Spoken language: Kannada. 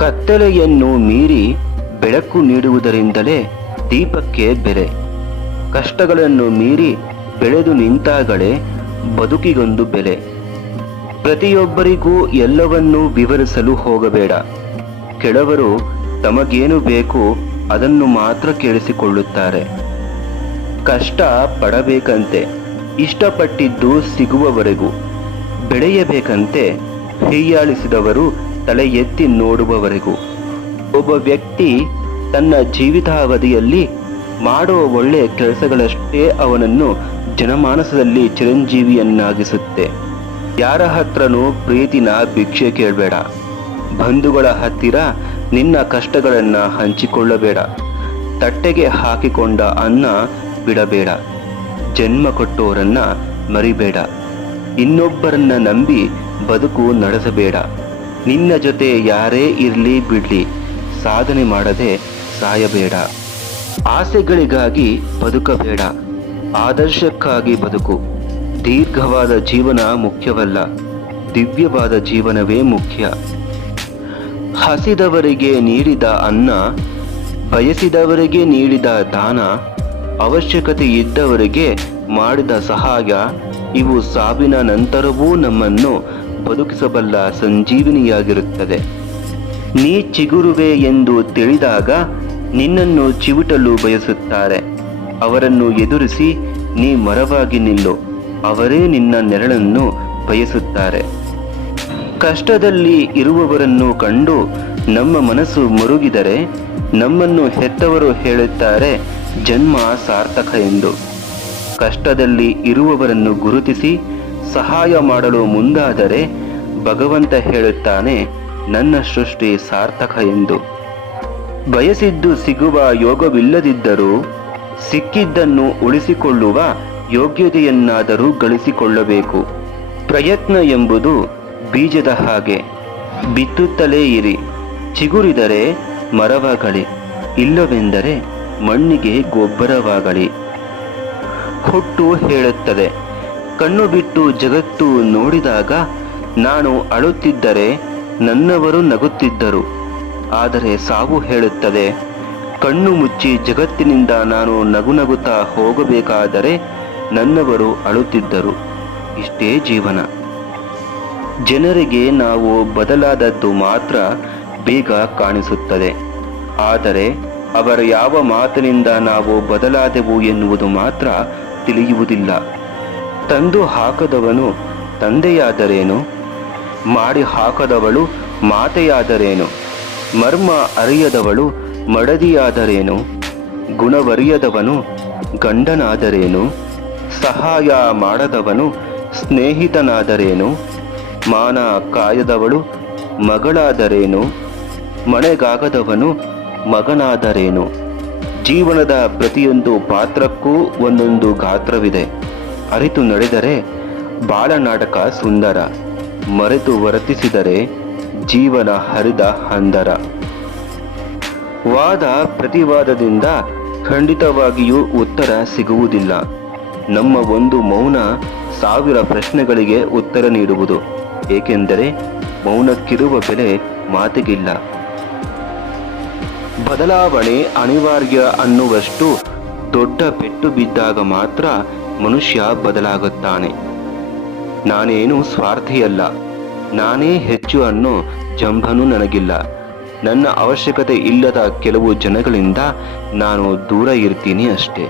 ಕತ್ತಲೆಯನ್ನು ಮೀರಿ ಬೆಳಕು ನೀಡುವುದರಿಂದಲೇ ದೀಪಕ್ಕೆ ಬೆಲೆ. ಕಷ್ಟಗಳನ್ನು ಮೀರಿ ಬೆಳೆದು ನಿಂತಾಗಲೇ ಬದುಕಿಗೊಂದು ಬೆಲೆ. ಪ್ರತಿಯೊಬ್ಬರಿಗೂ ಎಲ್ಲವನ್ನೂ ವಿವರಿಸಲು ಹೋಗಬೇಡ. ಕೆಲವರು ತಮಗೇನು ಬೇಕು ಅದನ್ನು ಮಾತ್ರ ಕೇಳಿಸಿಕೊಳ್ಳುತ್ತಾರೆ. ಕಷ್ಟ ಪಡಬೇಕಂತೆ, ಇಷ್ಟಪಟ್ಟಿದ್ದು ಸಿಗುವವರೆಗೂ. ಬೆಳೆಯಬೇಕಂತೆ, ಹೀಯಾಳಿಸಿದವರು ತಲೆ ಎತ್ತಿ ನೋಡುವವರೆಗೂ. ಒಬ್ಬ ವ್ಯಕ್ತಿ ತನ್ನ ಜೀವಿತಾವಧಿಯಲ್ಲಿ ಮಾಡುವ ಒಳ್ಳೆಯ ಕೆಲಸಗಳಷ್ಟೇ ಅವನನ್ನು ಜನಮಾನಸದಲ್ಲಿ ಚಿರಂಜೀವಿಯನ್ನಾಗಿಸುತ್ತೆ. ಯಾರ ಹತ್ರನೂ ಪ್ರೀತಿನ ಭಿಕ್ಷೆ ಕೇಳಬೇಡ. ಬಂಧುಗಳ ಹತ್ತಿರ ನಿನ್ನ ಕಷ್ಟಗಳನ್ನು ಹಂಚಿಕೊಳ್ಳಬೇಡ. ತಟ್ಟೆಗೆ ಹಾಕಿಕೊಂಡ ಅನ್ನ ಬಿಡಬೇಡ. ಜನ್ಮ ಕೊಟ್ಟೋರನ್ನ ಮರಿಬೇಡ. ಇನ್ನೊಬ್ಬರನ್ನ ನಂಬಿ ಬದುಕು ನಡೆಸಬೇಡ. ನಿನ್ನ ಜೊತೆ ಯಾರೇ ಇರಲಿ ಬಿಡ್ಲಿ, ಸಾಧನೆ ಮಾಡದೆ ಸಾಯಬೇಡ. ಆಸೆಗಳಿಗಾಗಿ ಬದುಕಬೇಡ, ಆದರ್ಶಕ್ಕಾಗಿ ಬದುಕು. ದೀರ್ಘವಾದ ಜೀವನ ಮುಖ್ಯವಲ್ಲ, ದಿವ್ಯವಾದ ಜೀವನವೇ ಮುಖ್ಯ. ಹಸಿದವರಿಗೆ ನೀಡಿದ ಅನ್ನ, ಬಯಸಿದವರಿಗೆ ನೀಡಿದ ದಾನ, ಅವಶ್ಯಕತೆ ಇದ್ದವರಿಗೆ ಮಾಡಿದ ಸಹಾಯ, ಇವು ಸಾವಿನ ನಂತರವೂ ನಮ್ಮನ್ನು ಬದುಕಿಸಬಲ್ಲ ಸಂಜೀವಿನಿಯಾಗಿರುತ್ತದೆ. ನೀ ಚಿಗುರುವೆ ಎಂದು ತಿಳಿದಾಗ ನಿನ್ನನ್ನು ಚಿವುಟಲು ಬಯಸುತ್ತಾರೆ. ಅವರನ್ನು ಎದುರಿಸಿ ನೀ ಮರವಾಗಿ ನಿಲ್ಲು, ಅವರೇ ನಿನ್ನ ನೆರಳನ್ನು ಬಯಸುತ್ತಾರೆ. ಕಷ್ಟದಲ್ಲಿ ಇರುವವರನ್ನು ಕಂಡು ನಮ್ಮ ಮನಸ್ಸು ಮುರುಗಿದರೆ ನಮ್ಮನ್ನು ಹೆತ್ತವರು ಹೇಳುತ್ತಾರೆ ಜನ್ಮ ಸಾರ್ಥಕ ಎಂದು. ಕಷ್ಟದಲ್ಲಿ ಇರುವವರನ್ನು ಗುರುತಿಸಿ ಸಹಾಯ ಮಾಡಲು ಮುಂದಾದರೆ ಭಗವಂತ ಹೇಳುತ್ತಾನೆ ನನ್ನ ಸೃಷ್ಟಿ ಸಾರ್ಥಕ ಎಂದು. ಬಯಸಿದ್ದು ಸಿಗುವ ಯೋಗವಿಲ್ಲದಿದ್ದರೂ ಸಿಕ್ಕಿದ್ದನ್ನು ಉಳಿಸಿಕೊಳ್ಳುವ ಯೋಗ್ಯತೆಯನ್ನಾದರೂ ಗಳಿಸಿಕೊಳ್ಳಬೇಕು. ಪ್ರಯತ್ನ ಎಂಬುದು ಬೀಜದ ಹಾಗೆ, ಬಿತ್ತುತ್ತಲೇ ಇರಿ. ಚಿಗುರಿದರೆ ಮರವಾಗಲಿ, ಇಲ್ಲವೆಂದರೆ ಮಣ್ಣಿಗೆ ಗೊಬ್ಬರವಾಗಲಿ. ಹುಟ್ಟು ಹೇಳುತ್ತದೆ, ಕಣ್ಣು ಬಿಟ್ಟು ಜಗತ್ತು ನೋಡಿದಾಗ ನಾನು ಅಳುತ್ತಿದ್ದರೆ ನನ್ನವರು ನಗುತ್ತಿದ್ದರು. ಆದರೆ ಸಾವು ಹೇಳುತ್ತದೆ, ಕಣ್ಣು ಮುಚ್ಚಿ ಜಗತ್ತಿನಿಂದ ನಾನು ನಗುನಗುತ್ತಾ ಹೋಗಬೇಕಾದರೆ ನನ್ನವರು ಅಳುತ್ತಿದ್ದರು. ಇಷ್ಟೇ ಜೀವನ. ಜನರಿಗೆ ನಾವು ಬದಲಾದದ್ದು ಮಾತ್ರ ಬೇಗ ಕಾಣಿಸುತ್ತದೆ, ಆದರೆ ಅವರ ಯಾವ ಮಾತಿನಿಂದ ನಾವು ಬದಲಾದೆವು ಎನ್ನುವುದು ಮಾತ್ರ ತಿಳಿಯುವುದಿಲ್ಲ. ತಂದು ಹಾಕದವನು ತಂದೆಯಾದರೇನು, ಮಾಡಿ ಹಾಕದವಳು ಮಾತೆಯಾದರೇನು, ಮರ್ಮ ಅರಿಯದವಳು ಮಡದಿಯಾದರೇನು, ಗುಣವರಿಯದವನು ಗಂಡನಾದರೇನು, ಸಹಾಯ ಮಾಡದವನು ಸ್ನೇಹಿತನಾದರೇನು, ಮಾನ ಕಾಯದವಳು ಮಗಳಾದರೇನು, ಮನೆಗಾಗದವನು ಮಗನಾದರೇನು. ಜೀವನದ ಪ್ರತಿಯೊಂದು ಪಾತ್ರಕ್ಕೂ ಒಂದೊಂದು ಗಾತ್ರವಿದೆ. ಅರಿತು ನಡೆದರೆ ಬಾಳನಾಟಕ ಸುಂದರ, ಮರೆತು ವರ್ತಿಸಿದರೆ ಜೀವನ ಹರಿದ ಹಂದರ. ವಾದ ಪ್ರತಿವಾದದಿಂದ ಖಂಡಿತವಾಗಿಯೂ ಉತ್ತರ ಸಿಗುವುದಿಲ್ಲ. ನಮ್ಮ ಒಂದು ಮೌನ 1000 ಪ್ರಶ್ನೆಗಳಿಗೆ ಉತ್ತರ ನೀಡುವುದು. ಏಕೆಂದರೆ ಮೌನಕ್ಕಿರುವ ಬೆಲೆ ಮಾತಿಗಿಲ್ಲ. ಬದಲಾವಣೆ ಅನಿವಾರ್ಯ ಅನ್ನುವಷ್ಟು ದೊಡ್ಡ ಪೆಟ್ಟು ಬಿದ್ದಾಗ ಮಾತ್ರ ಮನುಷ್ಯ ಬದಲಾಗುತ್ತಾನೆ. ನಾನೇನು ಸ್ವಾರ್ಥಿಯಲ್ಲ, ನಾನೇ ಹೆಚ್ಚು ಅನ್ನೋ ಜಂಭನೂ ನನಗಿಲ್ಲ. ನನ್ನ ಅವಶ್ಯಕತೆ ಇಲ್ಲದ ಕೆಲವು ಜನಗಳಿಂದ ನಾನು ದೂರ ಇರ್ತೀನಿ ಅಷ್ಟೇ.